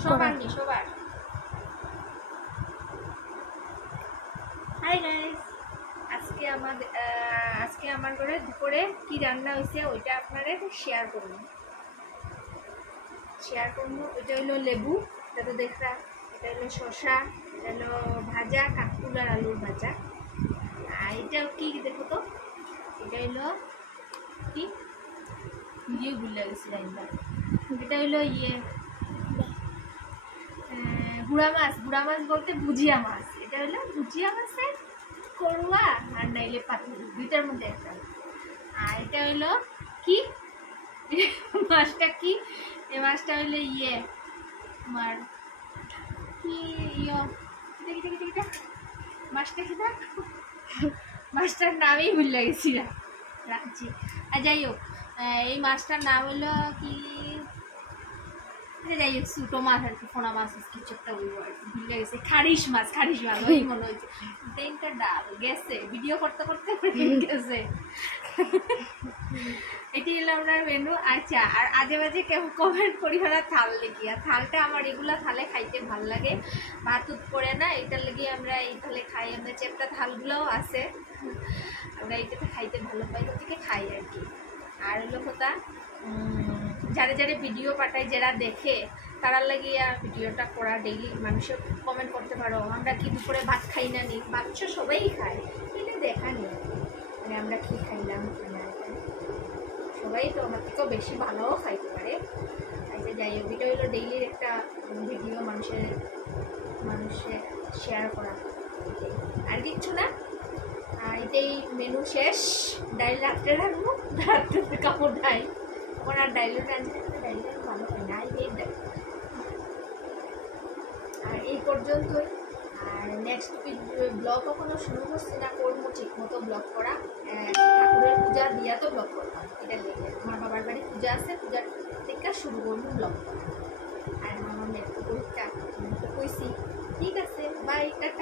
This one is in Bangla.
সবার নি সবার। হাই গাইস, আজকে আমার ঘরে দুপুরে কি রান্না হয়েছে ওইটা আপনারা শেয়ার করবো। ওইটা হলো লেবু, এটা তো দেখরা, এটা হলো শসা, এটা হলো ভাজা কাঁকরোল আর আলুর ভাজা। আর এটা কি দেখো তো, এটা হলো কি ভুলে গেছি রান্না। এটা হলো গুড়া মাছ বলতে ভুজিয়া মাছ। এটা হলো ভুজিয়া মাছের করুয়া আর নাইলে পাতুরি, দুইটার মধ্যে একটা। আর এটা হলো কি মাছটা কি, এই মাছটা হলো তোমার কি মাছটা কি থাক, মাছটার নামই ভুলে গেছি রাখছি। আর যাই হোক, এই মাছটার নাম হলো কি, যাই হোক ছোটো মাছ আর কি, ফোনা মাছ কিছু একটা ভুলে গেছে। খারিশ মাছ ওই মনে হয়েছে। তিনটা ডাল গেছে ভিডিও করতে করতে গেছে। এটি হলো আমরা মেনু। আচ্ছা, আর আজে বাজে কেউ কমেন্ট করি না থাল লেগে, আর থালটা আমার এগুলা থালে খাইতে ভাল লাগে, ভাত পড়ে না, এটার লেগে আমরা এই থালে খাই। আমরা চেপটা থালগুলোও আছে, আমরা এইটাতে খাইতে ভালো পাই, ওদিকে খাই আর কি। আর হলো কথা, যারা যারা ভিডিও পাঠায়, যারা দেখে তারা লাগিয়া ভিডিওটা করা, ডেইলি মানুষের কমেন্ট করতে পারো আমরা কি দুপুরে ভাত খাই না নি, ভাত সবাই খায়, এটা দেখা নেই মানে আমরা কি খাইলাম কি না, সবাই তো আমার থেকেও বেশি ভালোও খাইতে পারে। আচ্ছা যাই হোক, এটা হলো ডেইলির একটা ভিডিও মানুষের শেয়ার করা, আর কিচ্ছু না। আর এটাই মেনু শেষ। ডাইল রাত্রে রাখবো, রাত্রে কাপড় ডাইল, তখন আর ডাইলও টানছে, ডাইলটা ভালো হয় না, এই ডাইল। আর এই পর্যন্তই। আর নেক্সট ব্লগ কখনো শুরু করছি না, করবো ঠিক মতো ব্লগ করা। ঠাকুরের পূজা দিয়া তো ব্লগ করতাম, এটা লেগে আমার বাবার বাড়ি পূজা আছে, পূজার থেকে শুরু করবো ব্লগ করা। আর আমার মেয়ের তো পরীক্ষা, কইছি। ঠিক আছে, বাই, টাটা।